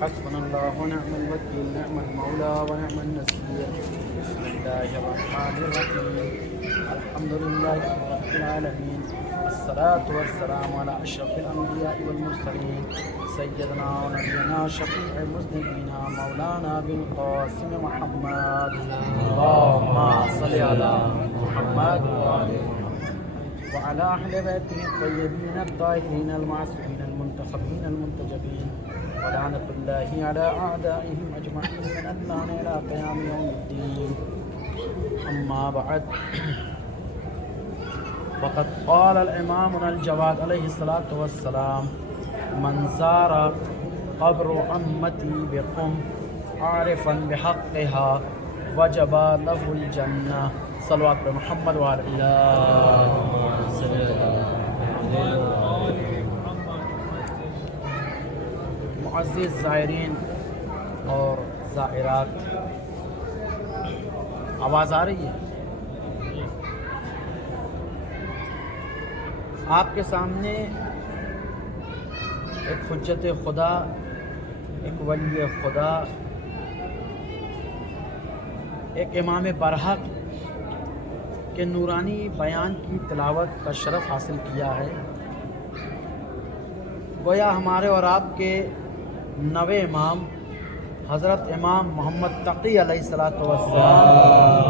حسبنا الله ونعم الوكيل، نعم المولى ونعم النصير. بسم الله الرحمن الرحيم. الحمد لله رب العالمين، الصلاة والسلام على أشرف الأنبياء والمرسلين، سيدنا ونبينا شفيع المذنبين مولانا بالقاسم محمد. اللهم صل على محمد وعلى أهل بيته الطيبين الطاهرين المعصومين المنتخبين المنتجبين، ولعنة الله على أعدائهم أجمعين من الآن إلى قيام يوم الدين. أما بعد، فقد قال الإمام الجواد عليه الصلاة والسلام: من زار قبر عمتي بقم عارفا بحقها وجب له الجنة. صلوات پر محمد وعلى معزز زائرین اور زائرات، آواز آ رہی ہے؟ آپ کے سامنے ایک حجت خدا، ایک ولی خدا، ایک امام برحق کے نورانی بیان کی تلاوت کا شرف حاصل کیا ہے. گویا ہمارے اور آپ کے نوے امام حضرت امام محمد تقی علیہ الصلوۃ والسلام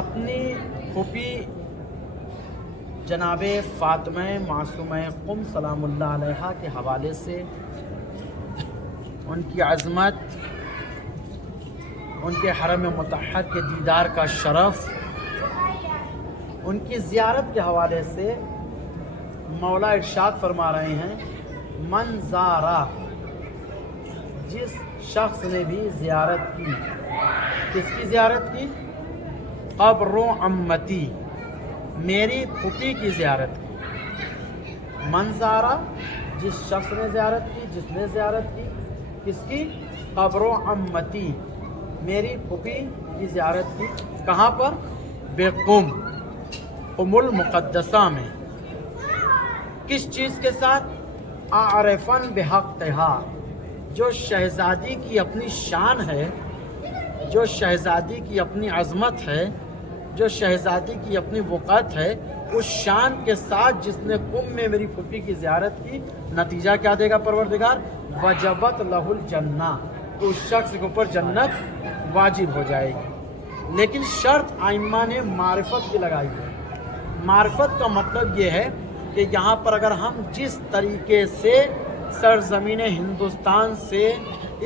اپنی پھوپھی جناب فاطمہ معصومہ قم سلام اللہ علیہا کے حوالے سے ان کی عظمت، ان کے حرم مطہر کے دیدار کا شرف، ان کی زیارت کے حوالے سے مولا ارشاد فرما رہے ہیں: من زارا، جس شخص نے بھی زیارت کی. کس کی زیارت کی؟ قبر عمتی، میری پھوپھی کی زیارت کی. من زارا، جس شخص نے زیارت کی، جس نے زیارت کی. کس کی؟ قبر عمتی، میری پھوپھی کی زیارت کی. کہاں پر؟ بقم، قم المقدسہ میں. کس چیز کے ساتھ؟ عارفاً بحقہا، جو شہزادی کی اپنی شان ہے، جو شہزادی کی اپنی عظمت ہے، جو شہزادی کی اپنی وقت ہے، اس شان کے ساتھ جس نے قم میں میری پھوپھی کی زیارت کی، نتیجہ کیا دے گا پروردگار؟ وجبت لہ الجنہ، تو اس شخص کے اوپر جنت واجب ہو جائے گی. لیکن شرط ائمہ نے معرفت کی لگائی ہے. معرفت کا مطلب یہ ہے کہ یہاں پر اگر ہم جس طریقے سے سرزمین ہندوستان سے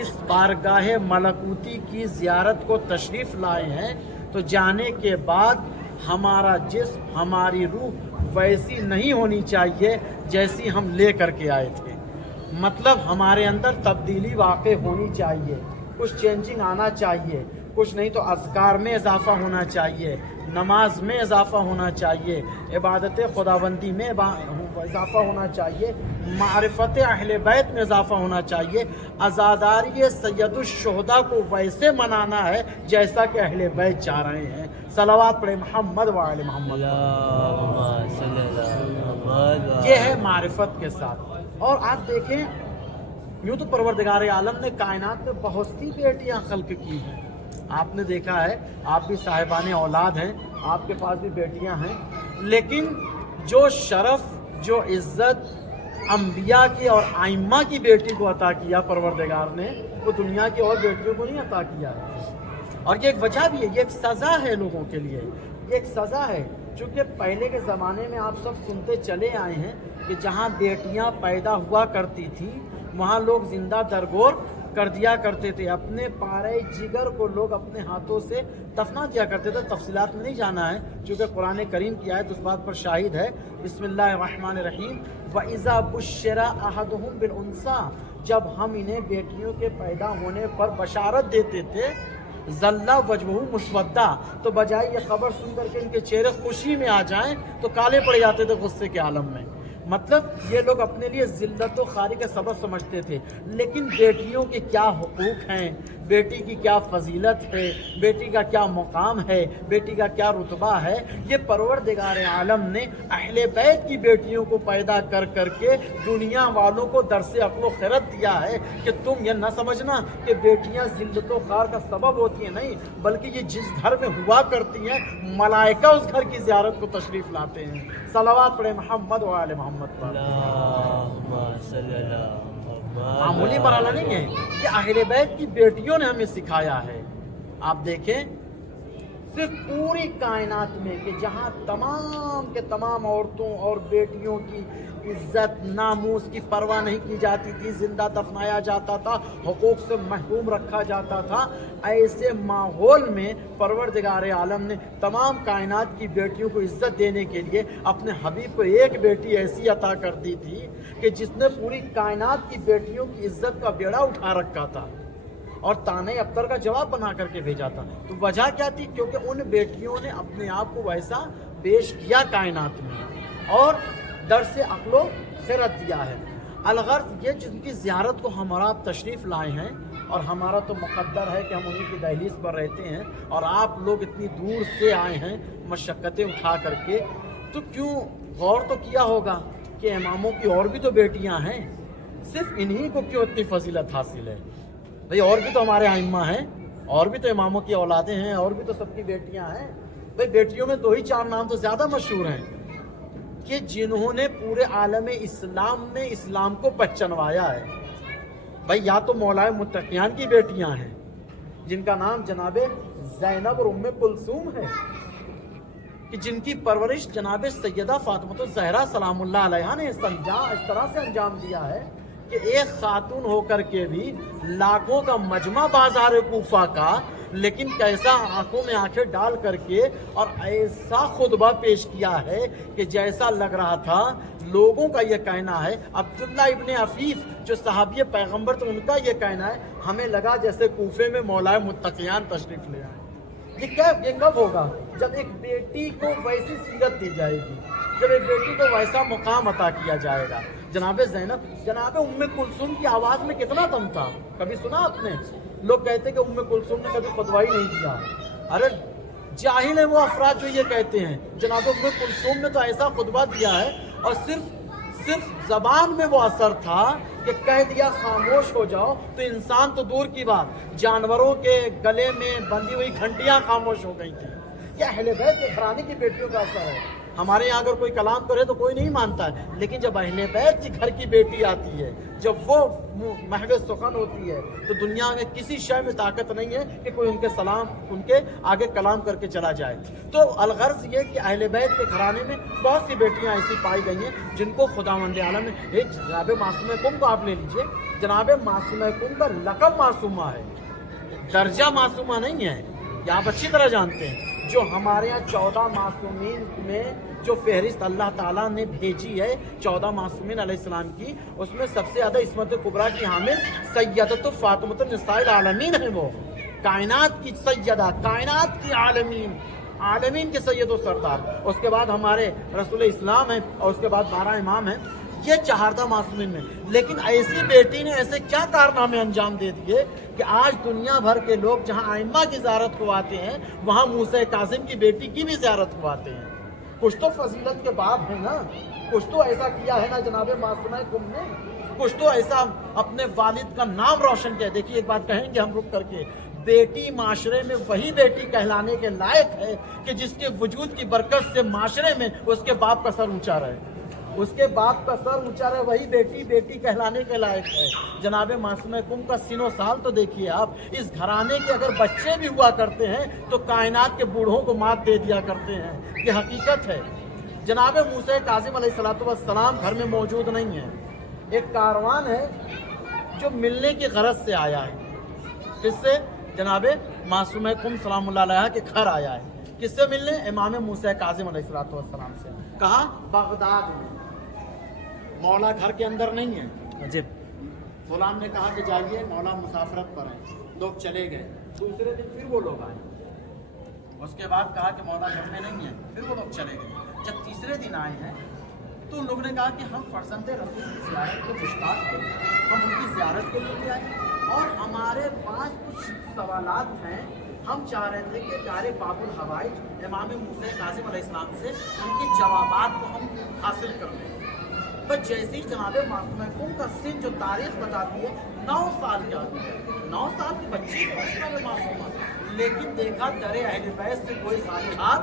اس بارگاہ ملکوتی کی زیارت کو تشریف لائے ہیں، تو جانے کے بعد ہمارا جسم، ہماری روح ویسی نہیں ہونی چاہیے جیسی ہم لے کر کے آئے تھے. مطلب ہمارے اندر تبدیلی واقع ہونی چاہیے، کچھ چینجنگ آنا چاہیے، کچھ نہیں تو اذکار میں اضافہ ہونا چاہیے، نماز میں اضافہ ہونا چاہیے، عبادت خداوندی میں اضافہ ہونا چاہیے، معرفت اہل بیت میں اضافہ ہونا چاہیے. عزاداری سید الشہداء کو ویسے منانا ہے جیسا کہ اہل بیت چاہ رہے ہیں. صلوات پڑھے محمد وعلی محمد. یہ ہے معرفت کے ساتھ. اور آپ دیکھیں، یوں تو پروردگار عالم نے کائنات میں بہت سی بیٹیاں خلق کی ہیں. آپ نے دیکھا ہے، آپ بھی صاحبان اولاد ہیں، آپ کے پاس بھی بیٹیاں ہیں، لیکن جو شرف، جو عزت انبیاء کی اور ائمہ کی بیٹی کو عطا کیا پروردگار نے، وہ دنیا کی اور بیٹیوں کو نہیں عطا کیا ہے. اور یہ ایک وجہ بھی ہے، یہ ایک سزا ہے لوگوں کے لیے، یہ ایک سزا ہے. چونکہ پہلے کے زمانے میں آپ سب سنتے چلے آئے ہیں کہ جہاں بیٹیاں پیدا ہوا کرتی تھیں وہاں لوگ زندہ درگور کر دیا کرتے تھے. اپنے پارے جگر کو لوگ اپنے ہاتھوں سے دفنا دیا کرتے تھے. تفصیلات میں نہیں جانا ہے چونکہ قرآن کریم کی آیت اس بات پر شاہد ہے. بسم اللہ الرحمن الرحیم. وَإِذَا بُشِّرَ أَحَدُهُمْ بِالْأُنثَىٰ، جب ہم انہیں بیٹیوں کے پیدا ہونے پر بشارت دیتے تھے، ظَلَّ وَجْهُهُ مُسْوَدًّا، تو بجائے یہ خبر سن کر کے ان کے چہرے خوشی میں آ جائیں تو کالے پڑ جاتے تھے غصے کے عالم میں. مطلب یہ لوگ اپنے لیے ذلت و خواری کا سبب سمجھتے تھے، لیکن بیٹیوں کے کیا حقوق ہیں، بیٹی کی کیا فضیلت ہے، بیٹی کا کیا مقام ہے، بیٹی کا کیا رتبہ ہے، یہ پروردگار عالم نے اہل بیت کی بیٹیوں کو پیدا کر کر کے دنیا والوں کو درس عقل و خرد دیا ہے کہ تم یہ نہ سمجھنا کہ بیٹیاں ذلت و خوار کا سبب ہوتی ہیں، نہیں، بلکہ یہ جس گھر میں ہوا کرتی ہیں ملائکہ اس گھر کی زیارت کو تشریف لاتے ہیں۔ صلوات پڑھے محمد و آل محمد پر۔ معمولی مرحلہ نہیں ہے، یہ اہل بیت کی بیٹیوں نے ہمیں سکھایا ہے۔ آپ دیکھیں صرف پوری کائنات میں کہ جہاں تمام کے تمام عورتوں اور بیٹیوں کی عزت ناموس کی پرواہ نہیں کی جاتی تھی، زندہ دفنایا جاتا تھا، حقوق سے محروم رکھا جاتا تھا، ایسے ماحول میں پروردگار عالم نے تمام کائنات کی بیٹیوں کو عزت دینے کے لیے اپنے حبیب کو ایک بیٹی ایسی عطا کر دی تھی کہ جس نے پوری کائنات کی بیٹیوں کی عزت کا بیڑا اٹھا رکھا تھا اور تانے ابتر کا جواب بنا کر کے بھیجا تھا۔ تو وجہ کیا تھی؟ کیونکہ ان بیٹیوں نے اپنے آپ کو ویسا پیش کیا کائنات میں اور درس عقل و خرد دیا ہے۔ الغرض یہ جن کی زیارت کو ہم اور آپ تشریف لائے ہیں، اور ہمارا تو مقدر ہے کہ ہم انہیں کی دہلیز پر رہتے ہیں اور آپ لوگ اتنی دور سے آئے ہیں مشقتیں اٹھا کر کے، تو کیوں غور تو کیا ہوگا کہ اماموں کی اور بھی تو بیٹیاں ہیں، صرف انہی کو کیوں اتنی فضیلت حاصل ہے؟ بھئی اور بھی تو ہمارے ائمہ ہیں، اور بھی تو اماموں کی اولادیں ہیں، اور بھی تو سب کی بیٹیاں ہیں۔ بھئی بیٹیوں میں دو ہی چار نام تو زیادہ مشہور ہیں کہ جنہوں نے پورے عالم اسلام میں اسلام کو پہچنوایا ہے۔ بھئی یا تو مولا متقیان کی بیٹیاں ہیں جن کا نام جناب زینب اور ام کلثوم ہے، کہ جن کی پرورش جناب سیدہ فاطمہ الزہرا سلام اللہ علیہا نے اس طرح سے انجام دیا ہے کہ ایک خاتون ہو کر کے بھی لاکھوں کا مجمع بازار کوفہ کا، لیکن کیسا آنکھوں میں آنکھیں ڈال کر کے اور ایسا خطبہ پیش کیا ہے کہ جیسا لگ رہا تھا لوگوں کا یہ کہنا ہے، عبداللہ ابن عفیف جو صحابی پیغمبر تو ان کا یہ کہنا ہے، ہمیں لگا جیسے کوفے میں مولا متقیان تشریف لے آئے۔ یہ کب ہوگا؟ جب ایک بیٹی کو ویسی سیرت دی جائے گی، جب ایک بیٹی کو ویسا مقام عطا کیا جائے گا۔ جناب زینب، جناب ام کلثوم کی آواز میں کتنا دم تھا، کبھی سنا آپ نے؟ لوگ کہتے کہ ام کلثوم نے کبھی خطبہ ہی نہیں دیا۔ ارے جاہل ہیں وہ افراد جو یہ کہتے ہیں۔ جناب ام کلثوم نے تو ایسا خطبہ دیا ہے اور صرف زبان میں وہ اثر تھا کہ کہہ دیا خاموش ہو جاؤ تو انسان تو دور کی بات، جانوروں کے گلے میں بندھی ہوئی گھنٹیاں خاموش ہو گئی تھیں۔ یہ اہل بیت کے گھرانے کی بیٹیوں کا اثر ہے۔ ہمارے یہاں اگر کوئی کلام کرے تو کوئی نہیں مانتا ہے، لیکن جب اہل بیت کی گھر کی بیٹی آتی ہے، جب وہ محو سخن ہوتی ہے، تو دنیا میں کسی شے میں طاقت نہیں ہے کہ کوئی ان کے آگے کلام کر کے چلا جائے۔ تو الغرض یہ کہ اہل بیت کے گھرانے میں بہت سی بیٹیاں ایسی پائی گئی ہیں جن کو خداوند عالم نے، جناب معصومہ کم کو آپ لے لیجئے، جناب معصومہ کم کا لقب معصومہ ہے، درجہ معصومہ نہیں ہے، یہ آپ اچھی طرح جانتے ہیں۔ جو ہمارے یہاں 14 معصومین میں جو فہرست اللہ تعالیٰ نے بھیجی ہے 14 معصومین علیہ السلام کی، اس میں سب سے زیادہ عصمت کبریٰ کی حامل سیدۃ فاطمۃ النساء العالمین ہیں۔ وہ کائنات کی سیدہ، کائنات کی عالمین کے سید و سردار۔ اس کے بعد ہمارے رسول اسلام ہیں اور اس کے بعد 12 امام ہیں، یہ 14 معصومین میں۔ لیکن ایسی بیٹی نے ایسے کیا کارنامے انجام دے دیے کہ آج دنیا بھر کے لوگ جہاں ائمہ کی زیارت کو آتے ہیں، وہاں موسیٰ کاظم کی بیٹی کی بھی زیارت کو آتے ہیں۔ کچھ تو فضیلت کے باب ہے نا، کچھ تو ایسا کیا ہے نا جناب معصومہ کم نے، کچھ تو ایسا اپنے والد کا نام روشن کیا۔ دیکھیے ایک بات کہیں گے ہم رک کر کے، بیٹی معاشرے میں وہی بیٹی کہلانے کے لائق ہے کہ جس کے وجود کی برکت سے معاشرے میں اس کے باپ کا سر اونچا رہے، اس کے باپ کا سر اونچا رہے، وہی بیٹی بیٹی کہلانے کے لائق ہے۔ جناب معصومہ کم کا سن و سال تو دیکھیے آپ، اس گھرانے کے اگر بچے بھی ہوا کرتے ہیں تو کائنات کے بوڑھوں کو مات دے دیا کرتے ہیں، یہ حقیقت ہے۔ جناب موسیٰ کاظم علیہ السلام گھر میں موجود نہیں ہے، ایک کاروان ہے جو ملنے کی غرض سے آیا ہے۔ کس سے؟ جناب معصومہ کم سلام اللہ علیہ کے گھر آیا ہے۔ کس سے ملنے؟ امام موسیٰ کاظم علیہ السلام سے۔ کہاں؟ بغداد میں۔ مولا گھر کے اندر نہیں ہے۔ عجب۔ غلام نے کہا کہ جائیے، مولا مسافرت پر ہیں، لوگ چلے گئے۔ دوسرے دن پھر وہ لوگ آئے، اس کے بعد کہا کہ مولا گھر میں نہیں ہے، پھر وہ لوگ چلے گئے۔ جب تیسرے دن آئے ہیں तो उन लोगों ने कहा कि हम फरजंद रसूल की ज़ियारत को मुश्ताक थे, हम उनकी ज़ियारत के लिए आए और हमारे पास कुछ सवालात हैं। हम चाह रहे थे कि प्यारे बाबुल हवाइज इमाम मूसा काज़िम अलैहिस्सलाम से उनके जवाबात को हम हासिल कर लें। बस जैसे ही जनाब मासूम का सिन जो तारीख बताती है 9 साल की आदमी है, 9 साल की बच्ची है मासूमा, लेकिन देखा दरे अहले बैत से कोई सालिहात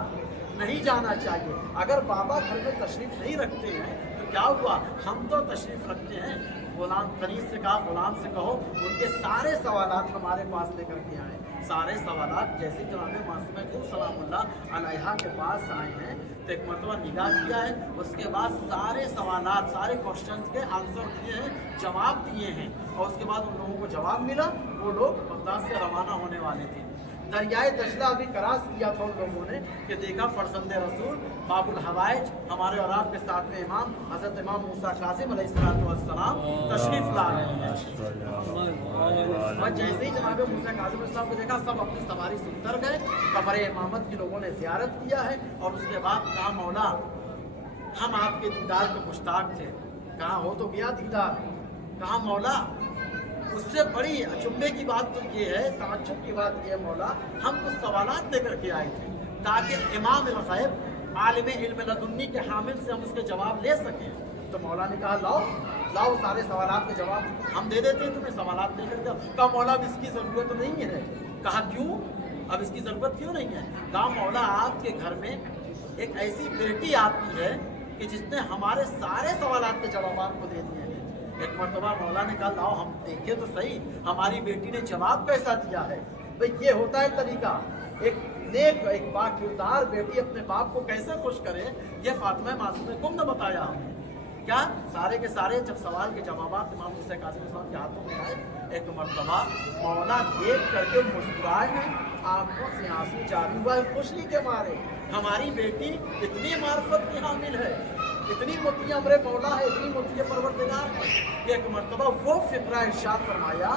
नहीं जाना चाहिए। अगर बाबा घर में तशरीफ़ नहीं रखते हैं तो क्या हुआ, हम तो तशरीफ़ रखते हैं। गुलाम कनीज़ से कहा, गुलाम से कहो उनके सारे सवालात हमारे पास लेकर के आए। सारे सवालात जैसे जनाब मासूम सलामुल्लाह अलैहा के पास आए हैं तो एक मरतबा निगाह किया है, उसके बाद सारे सवालात, सारे क्वेश्चंस के आंसर दिए हैं, जवाब दिए हैं और उसके बाद उन लोगों को जवाब मिला। वो लोग बगदाद से रवाना होने वाले थे। दरियाए दजला अभी क्रॉस किया था उन लोगों ने कि देखा फरजंद रसूल बाबुल हवाइज हमारे और आपके साथ में इमाम हज़रत इमाम मूसा काज़िम अलैहिस्सलाम तशरीफ़ ला रहे हैं। और जैसे ही जनाब मूसा काज़िम अलैहिस्सलाम को देखा, सब अपनी सवारी से उतर गए। कब्र इमामत की लोगों ने ज़ियारत किया है और उसके बाद कहा मौला हम आपके दीदार को मुश्ताक थे। कहाँ हो तो गया दीदार, कहा मौला उससे बड़ी अचंभे की बात तो ये है, ताज्जुब की बात ये है मौला, हम कुछ सवालात लेकर के आए थे ताकि इमाम अल-गैब आलिम इल्म लदुन्नी के हामिल से हम उसके जवाब ले सकें। तो मौला ने कहा लाओ लाओ सारे सवालात के जवाब हम दे देते हैं, तुम्हें सवालात लेकर जाओ। कहा मौला अब इसकी ज़रूरत नहीं है। कहा क्यों, अब इसकी ज़रूरत क्यों नहीं है? कहा मौला आपके घर में एक ऐसी बेटी आती है कि जिसने हमारे सारे सवालात के जवाब को दे दिए हैं। एक मरतबा मौला ने कहा लाओ हम देखें तो सही हमारी बेटी ने जवाब कैसा दिया है। भाई ये होता है तरीका, एक नेक एक बाकिरदार बेटी अपने बाप को कैसे खुश करे, ये फातिमा मासूम को ने बताया हमें। क्या सारे के सारे जब सवाल के जवाब इमाम मूसा काज़िम अलैहिस्सलाम के हाथों में आए, एक मरतबा मौला देख करके मुस्कुराए हैं, आंखों से आंसू जारी हुआ है खुशी के मारे। हमारी बेटी इतनी मार्फत की हामिल है, इतनी मोती हमरे मौला है, इतनी मोती परवरदिगार है। एक मरतबा वो फिक्रा इरशाद फरमाया,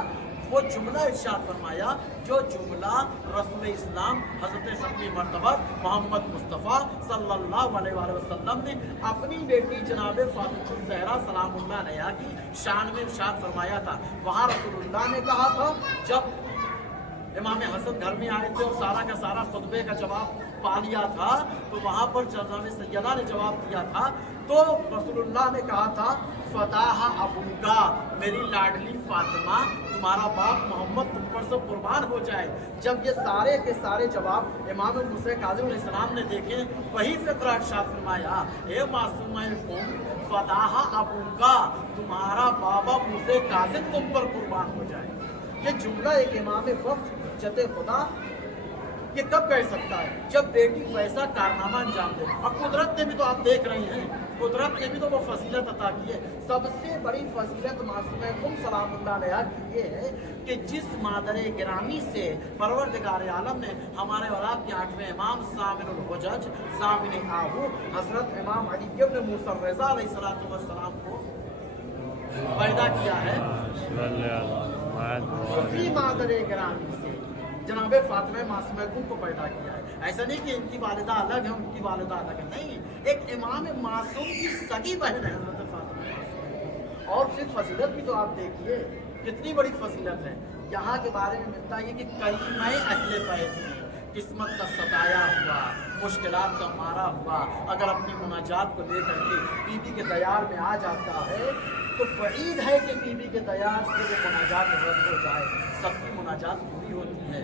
वो जुमला इरशाद फरमाया जो जुमला रसूल इस्लाम हज़रत शफ़ी मरतबत मोहम्मद मुस्तफ़ा सल्लल्लाहु अलैहि वसल्लम ने अपनी बेटी जनाब फातिमा ज़हरा सलामुल्लाह अलैहा की शान में इरशाद फरमाया था। वहाँ रसूलुल्लाह ने कहा था जब इमाम हसन घर में आए थे और सारा का सारा खुतबे का जवाब पा लिया था, तो वहाँ पर जनाब सैयदा ने जवाब दिया था, तो रसूलुल्लाह ने कहा था फदाहा अबूका, मेरी लाडली फातिमा तुम्हारा बाप मोहम्मद तुम पर से कुर्बान हो जाए। जब ये सारे के सारे जवाब इमाम मूसा काज़िम अलैहिस्सलाम ने देखे, वही फिक्रा इरशाद फरमाया ए मासूमा कौम फदाहा अबूका, तुम्हारा बाबा मूसा काज़िम तुम पर कुर्बान हो जाए। ये जुमला एक इमाम वक्त इज्जत खुदा ये कब कह सकता है जब बेटी वैसा कारनामा अंजाम दे। और कुदरत ने भी तो आप देख रहे हैं, कुदरत ने भी तो वो फजीलत अता की है। सबसे बड़ी फजीलत मासूम सलामुल्लाह अलैहा की ये है कि जिस मादर गिरामी से परवरदिगार आलम ने हमारे और आपके 8वें इमाम सामिनुल हुज्जज सामिन आहू हज़रत इमाम अली इब्न मूसा रज़ा अलैहिस्सलाम को पैदा किया है, उसी मादर गिरामी से जनाब फातिमा मासूमा को पैदा किया है। ऐसा नहीं कि इनकी वालिदा अलग है उनकी वालिदा अलग है, नहीं, एक इमाम मासूम की सगी बहन है हज़रत फातिमा। और फिर फजीलत भी तो आप देखिए कितनी बड़ी फजीलत है। यहाँ के बारे में मिलता है कि करीमाए अहले बैत की किस्मत का सताया हुआ, मुश्किलात का मारा हुआ, अगर अपनी मुनाजात को लेकर के बीबी के दयार में आ जाता है तो बईद है कि बीबी के दयार से वो मुनाजात रद्द हो जाए। सबकी मुनाजात पूरी होती है।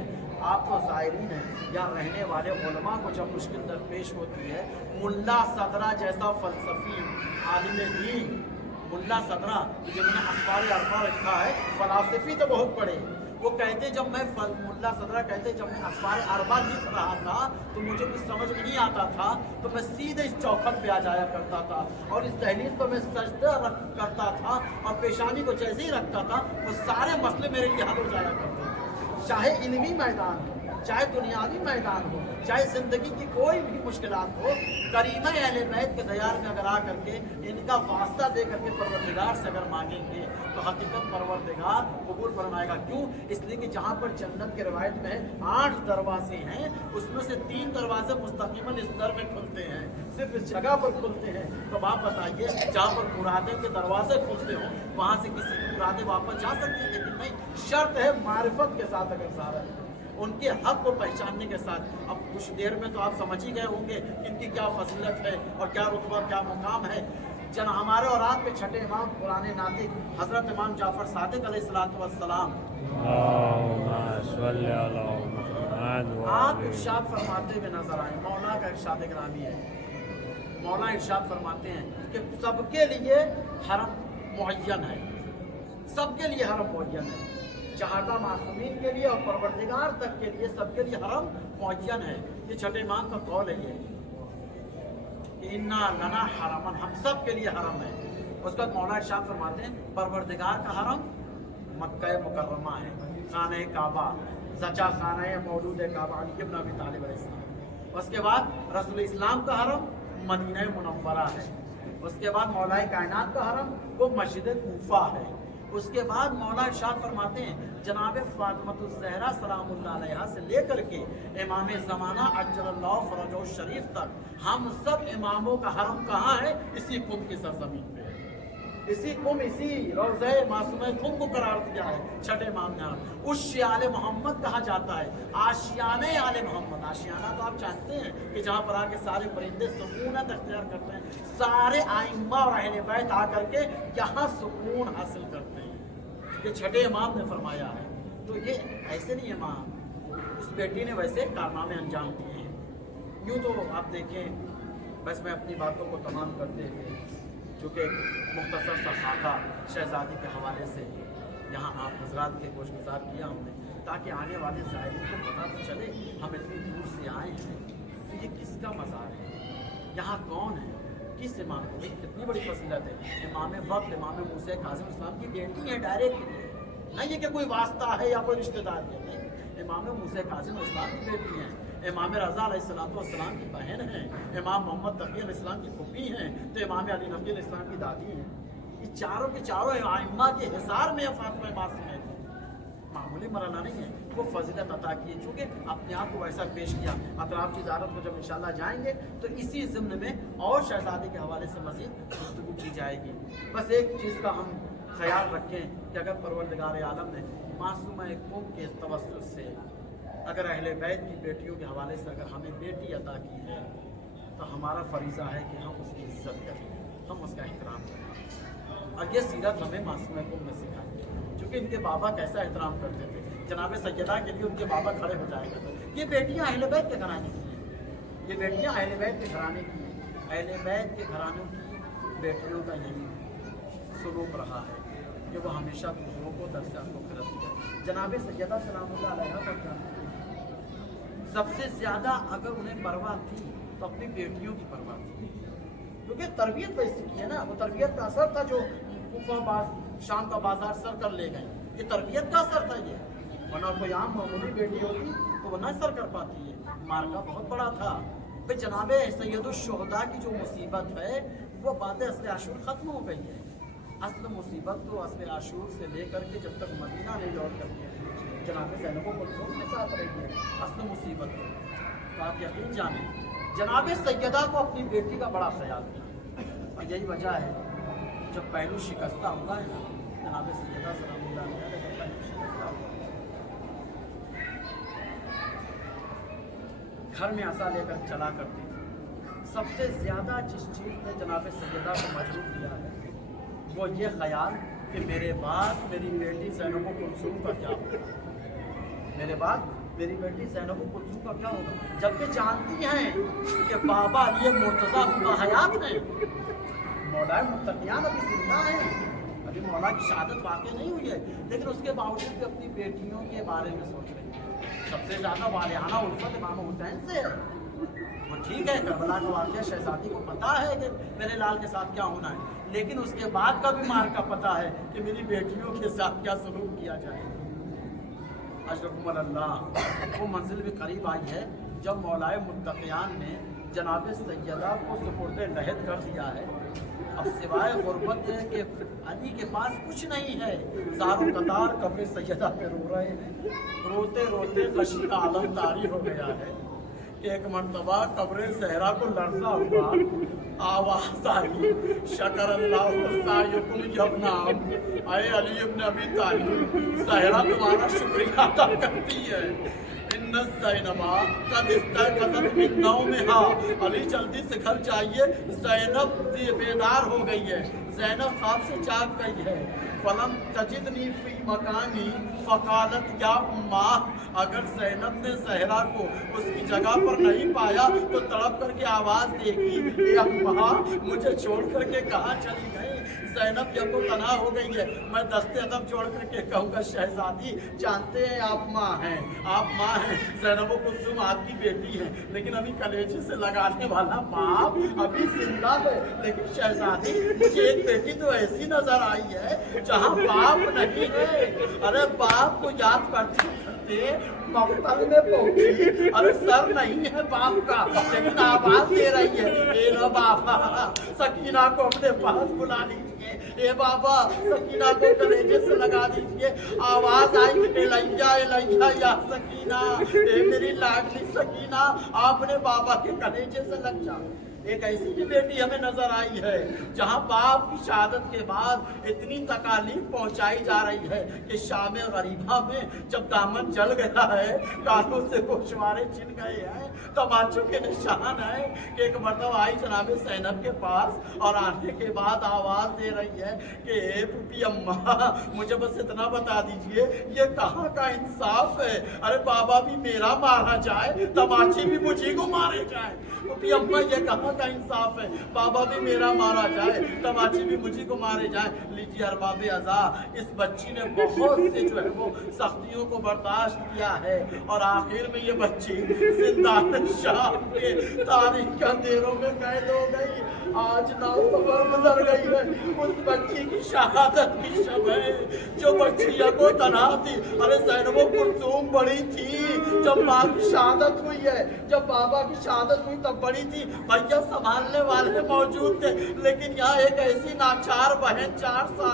आप तो ज़ायरीन हैं, यहाँ रहने वाले उलमा को जब मुश्किल दरपेश होती है, मुल्ला सदरा जैसा फ़लसफ़ी आलिम दीन, मुल्ला सदरा जिन्होंने अखबार अरबा रखा है, फ़लसफ़ी तो बहुत पढ़े, वो कहते जब मैं मुल्ला सदरा कहते जब मैं अखबार अरबा लिख रहा था तो मुझे कुछ समझ में नहीं आता था, तो मैं सीधे इस चौखट पे आ जाया करता था और इस दहलीज पर मैं सजदा करता था और पेशानी को जैसे ही रखता था वो सारे मसले मेरे लिए हल हो जाया करते थे। चाहे इल्मी मैदान हो, चाहे दुनियावी मैदान हो, चाहे ज़िंदगी की कोई भी मुश्किलात हो, करीमा अहले बैत के दयार में अगर आ करके इनका वास्ता दे करके परवरदिगार से अगर मांगेंगे तो हकीकत परवरदिगार कबूल फरमाएगा। क्यों? इसलिए कि जहाँ पर जन्नत के रवायत में 8 दरवाजे हैं, उसमें से 3 दरवाजे मुस्तकीमन इस दर में खुलते हैं, सिर्फ इस जगह पर खुलते हैं। तो आप बताइए, जहाँ पर मुरादे के दरवाजे खुलते हो वहाँ से किसी की मुरादें वापस जा सकती हैं? लेकिन नहीं, शर्त है मारिफत के साथ अगर सारा उनके हक को पहचानने के साथ। अब कुछ देर में तो आप समझ ही गए होंगे कि इनकी क्या फजीलत है और क्या रुतबा क्या मुकाम है। जन हमारे और आप के छठे इमाम पुराने नातिक हज़रत इमाम जाफ़र सादिक अलैहिस्सलातु वस्सलाम आप इरशाद फरमाते हुए नजर आए। मौला का इरशाद गिरामी है, मौला इरशाद फरमाते हैं कि सबके लिए हरम मुअय्यन है, सबके लिए हरम मुअय्यन है, चहाटा मासूमीन के लिए और परवरदिगार तक के लिए सबके लिए हरम मुअय्यन है। ये छठे इमाम का कौल है, ये इन्ना लना हरमन, हम सब के लिए हरम है। उसके बाद मौला इरशाद फरमाते हैं परवरदिगार का हरम मक्का मुकर्रमा है, खाना काबा, ज़चा खाना मौलूद काबा अली इब्न अबी तालिब अलैहिस्सलाम। उसके बाद रसूल इस्लाम का हरम मदीना मुनव्वरा है। उसके बाद मौलाए कायनात का हरम वो मस्जिद कूफा है। उसके बाद मौला इरशाद फरमाते हैं जनाब फातिमतुज़ ज़हरा सलामुल्लाह अलैहा से लेकर के इमाम ज़माना अज्जलल्लाहु फ़रजहु शरीफ तक हम सब इमामों का हरम कहाँ है? इसी कुम की सरज़मीन पे है। इसी कुम, इसी रोज़े मासूमे कुम को करार दिया है छठे इमाम ने। उस आले मोहम्मद कहा जाता है, आशियाने आले मोहम्मद। आशियाना तो आप जानते हैं कि जहाँ पर आके सारे परिंदे सुकूनत अख्तियार करते हैं, सारे आइम्मा और अहले बैत आकर के यहाँ सुकून हासिल करते हैं। ये छठे इमाम ने फरमाया है। तो ये ऐसे नहीं इमाम, उस बेटी ने वैसे कारनामे अंजाम दिए हैं। यूँ तो आप देखें, बस मैं अपनी बातों को तमाम करते हुए चूँकि मुख्तसर सा खाका शहज़ादी के हवाले से यहाँ आप हजरात के गोशगुजार किया हमने, ताकि आने वाले ज़ायरीन को पता तो चले हम इतनी दूर से आए हैं तो ये किसका मज़ार है, यहाँ कौन है, किस इमाम को। कितनी बड़ी फजीलत है। इमाम वक्त इमाम मूसा काज़िम इस्लाम की बेटी है, डायरेक्ट नहीं है कि कोई वास्ता है या कोई रिश्तेदार है, नहीं। इमाम मूसा काज़िम इस्लाम की बेटी हैं, इमाम रज़ा अलैहिस्सलाम की बहन हैं, इमाम मोहम्मद तक़ी अलैहिस्सलाम की फूफी हैं, तो इमाम अली नक़ी अलैहिस्सलाम की दादी हैं। ये चारों के चारों आइम्मा के हिसार में फातिमा मासूम है, मामूली मराना नहीं है। वो फजीलत अता की, चूँकि अपने आप को वैसा पेश किया। अतराफ की ज़ियारत को जब इंशाअल्लाह जाएंगे तो इसी ज़िम्न में और शहज़ादी के हवाले से मज़ीद गुफ्तगू की जाएगी। बस एक चीज़ का हम ख्याल रखें कि अगर परवरदिगार आलम ने मासूमा कुम के तवस्सुल से अगर अहले बैत की बेटियों के हवाले से अगर हमें बेटी अता की है तो हमारा फरीज़ा है कि हम उसकी इज्जत करें, हम उसका एहतराम करें। और ये सीरत हमें मासूमा कुम ने सिखाई, चूँकि इनके बाबा कैसा एहतराम करते थे। जनाब सैयदा के लिए उनके बाबा खड़े हो जाएगा। ये बेटियाँ अहले बैत के घराने की हैं, ये बेटियाँ अहले बैत के घराने की हैं। अहले बैत के घरानों की बेटियों का यही सलूक रहा है कि वो हमेशा दूसरों को दर्जा को खिलाती है। जनाब सैयदा सलामुल्लाह अलैहा पर सबसे ज़्यादा अगर उन्हें परवाह थी तो अपनी बेटियों की परवाह थी, क्योंकि तरबियत वैसी की है ना। वो तरबियत का असर था जो कूफा शाम का बाजार सर कर ले गए, ये तरबियत का असर था ये। वरना कोई आम मामूली बेटी होती तो वो न सर कर पाती है। मार्का बहुत बड़ा था भाई। जनाब सैयदुश्शुहदा की जो मुसीबत है वो बाद असले आशूर ख़त्म हो गई है। असल मुसीबत तो असले आशूर से लेकर के जब तक मदीना नहीं लौट करके जनाब ज़ैनब कुलसूम के साथ रही है असल मुसीबत। तो आप यकीन जाने जनाब सैयदा को अपनी बेटी का बड़ा ख्याल था, और यही वजह है जब पहलू शिकस्ता हुआ है ना, जनाब सैयदा सलामुल्लाह अलैहा का जब पहलू शिकस्ता हुआ, घर में आशा लेकर चला करती थी। सबसे ज़्यादा जिस चीज़ ने जनाब सैयदा को मजबूर किया है वो ये ख्याल कि मेरे बाद मेरी बेटी ज़ैनब कुलसूम का क्या होगा, मेरे बाद मेरी बेटी ज़ैनब कुलसूम का क्या होगा। जबकि जानती हैं कि बाबा ये मुर्तज़ा हयात हैं, मौला मुत्तक़ियान अभी जिंदा हैं, अभी मौला की शहादत वाक़ई नहीं हुई है, लेकिन उसके बावजूद भी अपनी बेटियों के बारे में सोच रही है। सबसे ज़्यादा वालियाना उल्फत इमाम हुसैन से है। वो ठीक है, करबला का वाक़या शहज़ादी को पता है कि मेरे लाल के साथ क्या होना है, लेकिन उसके बाद का भी मार का पता है कि मेरी बेटियों के साथ क्या सलूक किया जाए। अजरकुम अल्लाह। वो मंजिल भी करीब आई है जब मौलाए मुत्तक़ियान ने जनाब सैयदा को सुपुर्द लहद कर दिया है। अब सिवाय गुर्बत है कि अली के पास कुछ नहीं है। सारों कतार कब्र सैयदा पे रो रहे हैं। रोते रोते कशी का आलम तारी हो गया है कि एक मरतबा कब्र सहरा को लड़ता हुआ आवाज आई, शकर अल्लाह सायुकुम यबनाम, अय अली इब्न अबी तालिब, सहरा तुम्हारा शुक्रिया अदा करती है। ज़ैनबा कद इस्तयक़ज़त मिन नौमिहा, अली जल्दी से घर जाइए, ज़ैनब बेदार हो गई है, ज़ैनब ख्वाब से जाग गई है। फलम तजिदनी फी मकानी फ़क़ालत या उम्मा, अगर ज़ैनब ने सहरा को उसकी जगह पर नहीं पाया तो तड़प करके आवाज़ देगी, ए अम्मा मुझे छोड़ करके कहाँ चली गई। ज़ैनब जब वो तना हो गई है, मैं दस्ते अदब जोड़ करके कहूँगा, शहजादी जानते हैं आप माँ हैं, आप माँ हैं, ज़ैनब कुलसुम आपकी बेटी है, लेकिन अभी कलेजे से लगाने वाला बाप अभी जिंदा है। लेकिन शहजादी मुझे एक बेटी तो ऐसी नजर आई है जहाँ बाप नहीं है। अरे बाप को याद करते करते मकतल में पहुंची, अरे सर नहीं है बाप का, लेकिन आवाज दे रही है, ए लो बाबा सकीना को अपने पास बुला लीजिए, ए बाबा सकीना को कलेजे से लगा दीजिए। आवाज आई, एलैया एलैया या सकीना, ए मेरी लाडली सकीना आपने बाबा के कलेजे से लग जाओ। एक ऐसी भी बेटी हमें नजर आई है जहां बाप की शहादत के बाद इतनी तकालीफ पहुंचाई जा रही है कि शाम गरीबा में जब दामन जल गया है, कानों से गोशवारे छिन गए हैं, तमाचों के निशान है कि एक मर्तबा आई जनाब ज़ैनब के पास और आने के बाद आवाज दे रही है कि ए पुपी अम्मा मुझे बस इतना बता दीजिए ये कहाँ का इंसाफ है। अरे बाबा भी मेरा मारा जाए, तमाचे भी मुझे को मारे जाए। पुपी अम्मा ये कहाँ का इंसाफ है, बाबा भी मेरा मारा जाए, तमाचे भी मुझे को मारे जाए। लीजिए अरबाब अज़ा, इस बच्ची ने बहुत से जो है वो सख्तियों को बर्दाश्त किया है और आखिर में ये बच्ची जिंदान शाम के तारीख का अंधेरों में कैद हो गई। आज नाव सफर गुजर गई है, उस बच्ची की शहादत की शब है जो बच्चिया को तना थी। अरे ज़ैनब कुलसूम बड़ी थी जब माँ की शहादत हुई है, जब बाबा की शहादत हुई तब बड़ी थी, भैया संभालने वाले मौजूद थे, लेकिन यहाँ एक ऐसी नाचार बहन 4 साल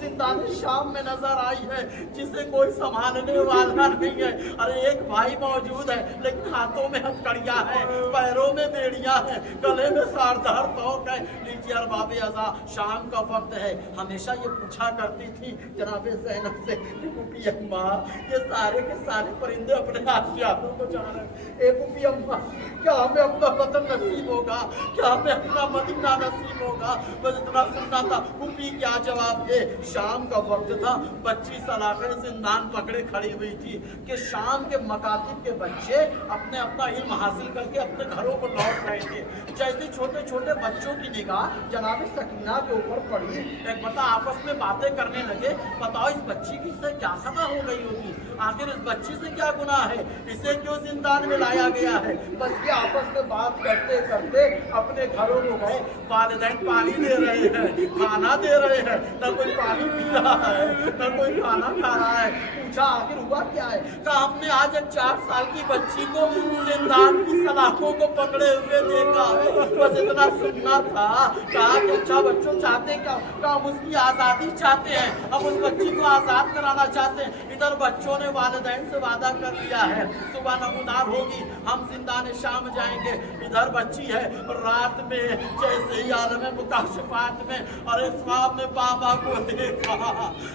जिंदान शाम में नजर आई है जिसे कोई संभालने वाला नहीं है। अरे एक भाई मौजूद है लेकिन हाथों में हथकड़ियां है, पैरों में बेड़ियां है, गले में सारदार तोक है। लीजिए अरबाब अज़ा, शाम का वक्त है, हमेशा ये पूछा करती थी जनाब ज़ैनब से, पुपी अम्मा ये सारे के सारे परिंदे अपने आशियानों को जा रहे हैं, ए पुपी अम्मा क्या हमें अपना वतन नसीब होगा, क्या हमें अपना मदीना नसीब होगा। बस इतना सुनना था। पुपी क्या जवाब दे। शाम का वक्त था, बच्ची सलाखे जिंदान पकड़े खड़ी हुई थी कि शाम के मकातिब के बच्चे अपने अपना इल्म हासिल करके अपने घरों को लौट रहे थे। जैसे छोटे छोटे बच्चों की निगाह जनाब सकीना के ऊपर पड़ी, एक बता आपस में बातें करने लगे, बताओ इस बच्ची की से क्या खता हो गई होगी, आखिर इस बच्ची से क्या गुनाह है, इसे क्यों जिंदान में लाया गया है। बस ये आपस में बात करते करते अपने घरों को गए। वालिदैन पानी दे रहे हैं, खाना दे रहे हैं, न कोई पानी पी रहा है न कोई खाना खा रहा है। पूछा आखिर हुआ क्या है, कहा हमने आज एक 4 साल की बच्ची को जिंदान की सलाखों को पकड़े हुए देखा है। बस इतना सुनना था। कहा कि अच्छा बच्चों चाहते क्या, कहा हम उसकी आज़ादी चाहते हैं, हम उस बच्ची को आज़ाद कराना चाहते हैं। इधर बच्चों ने वालिदैन से वादा कर दिया है सुबह नमूदार होगी हम जिंदान शाम जाएंगे। इधर बच्ची है, रात में जैसे ही आलम मुकाशफात में और इस ख्वाब में बाबा को देखा,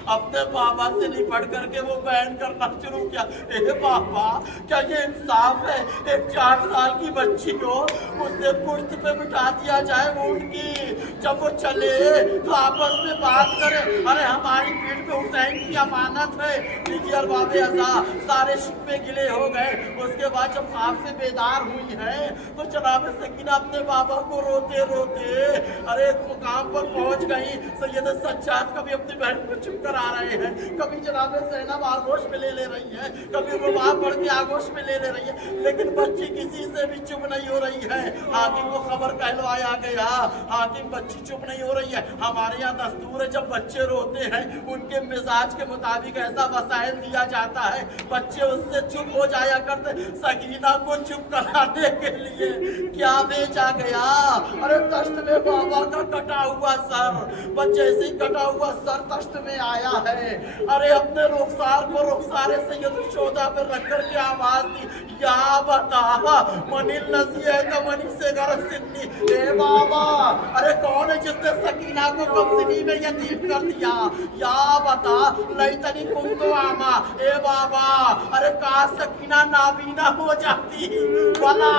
अपने बाबा से निपट करके वो बयान करना शुरू किया, ए बाबा क्या ये इंसाफ है एक 4 साल की बच्ची को उससे पुश्त पे बिठा दिया जाए ऊँट की, जब वो चले तो आपस में बात करे। अरे हमारी पीठ पे हुसैन की अमानत है। लीजिए अरबाब अज़ा, सारे शिकवे गिले हो गए। उसके बाद जब ख्वाब से बेदार हुई है तो जनाब सकीना अपने बाबा को रोते रोते अरे एक मुकाम पर पहुंच गई। सैयद सज्जाद कभी अपनी बहन को चुप कर आ रहे हैं, कभी जनाब ज़ैनब आगोश में ले रही है, कभी रुबाब बढ़ के आगोश में ले रही है, लेकिन बच्ची किसी से भी चुप नहीं हो रही है। हाकिम को खबर कहलवाया गया, हाकिम बच्ची चुप नहीं हो रही है। हमारे यहाँ दस्तूर है जब बच्चे रोते हैं उनके मिजाज के मुताबिक ऐसा वसाइल दिया जाता जाता है, बच्चे उससे चुप हो जाया करते। सकीना को चुप कराने के लिए क्या भेजा गया? अरे तश्त में बाबा का कटा हुआ सर, बच्चे जैसे ही कटा हुआ सर तश्त में आया है, अरे अपने रुखसार को रुखसारे सैयदुश्शोहदा पे रख कर के आवाज दी, या बता मनिल नसी है तो मनी से गरज सिन्नी। ए बाबा, अरे कौन है जिसने सकीना को कमसिनी में यतीम कर दिया? या बता लैतनी कुंतो आमा। ए बाबा, अरे काश सकीना नाबीना हो जाती, वला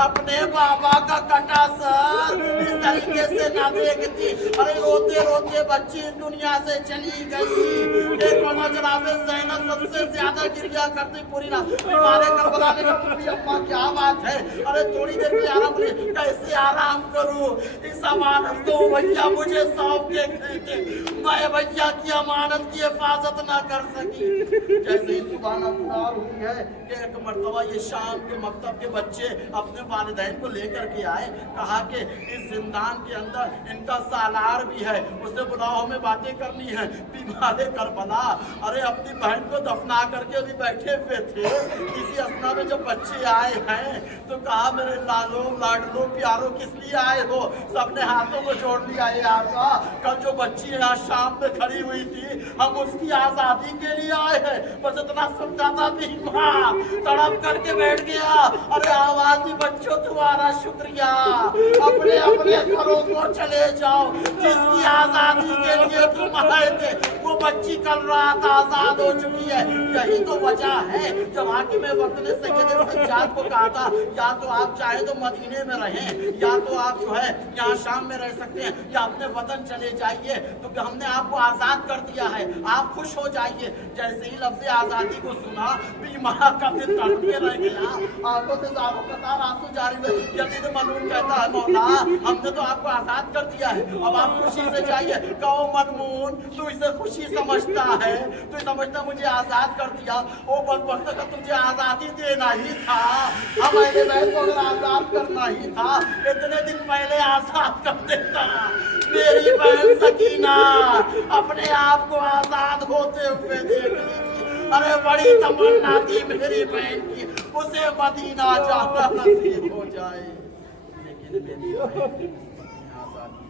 अपने बाबा का कटा सर इस तरीके से ना देखती। अरे रोते रोते बच्ची दुनिया से चली गई। एक मौला जनाब ज़ैनब सबसे ज्यादा गिरिया करती पूरी रात। बीमारे करबला ने कहा अम्मा क्या बात है? अरे थोड़ी देर के लिए आराम ले। कैसे आराम करूं? इस अमानत को भैया मुझे सौंप के गए थे, मैं भैया की अमानत की हिफाजत ना कर सकी। जैसे ही सुबह नमदार हुई है कि एक मर्तबा ये शाम के मकतब के बच्चे अपने वालिदैन को लेकर के आए, कहा कि इस जिंदान के अंदर इनका सालार भी है, उसे बुलाओ हमें बातें करनी है। बीमारे करबला अरे अपनी बहन को दफना करके अभी बैठे हुए थे, इसी असना में जब बच्चे आए हैं तो कहा मेरे लालो लाडलो प्यारो किस लिए आए हो? सबने हाथों को जोड़ लिया। आका कल जो बच्ची यहाँ शाम में खड़ी हुई थी हम उसकी आजादी के लिए आए हैं। बस इतना समझाता बीमा तड़प करके बैठ गया। अरे आवाज दी बच्चों तुम्हारा शुक्रिया, अपने अपने घरों को चले जाओ। जिसकी आजादी के लिए तुम आए थे वो बच्ची कल रात आजाद हो चुकी है। यही तो वजह है जब हाकिम वक्त ने सैयद सज्जाद को कहा था या तो आप चाहे तो मदीने में रहें या तो आप जो है यहाँ शाम में रह सकते हैं या अपने वतन चले जाइए, तो हमने आपको आजाद कर दिया है, आप खुश हो जाइए। जैसे ही लफ्ज़ आजादी को सुना बीमार का दिल तड़प के रह गया, आंखों से सारों कतार आंसू जारी हुए। यजीद मलून कहता है मौला हमने तो आपको आजाद कर दिया है, अब आप खुशी से जाइए। कहो मजमून तू इसे खुशी समझता है, तू समझता मुझे आजाद कर दिया। ओ बदबख्त का तुझे आजादी देना ही था, हमारे बहन को अगर आजाद करना ही था इतने दिन पहले आजाद कर देता। मेरी बहन सकीना अपने आप को आजाद होते हुए देख ली थी। अरे बड़ी तमन्ना थी मेरी बहन की उसे मदीना जाना नसीब हो जाए, लेकिन मेरी बहन आजादी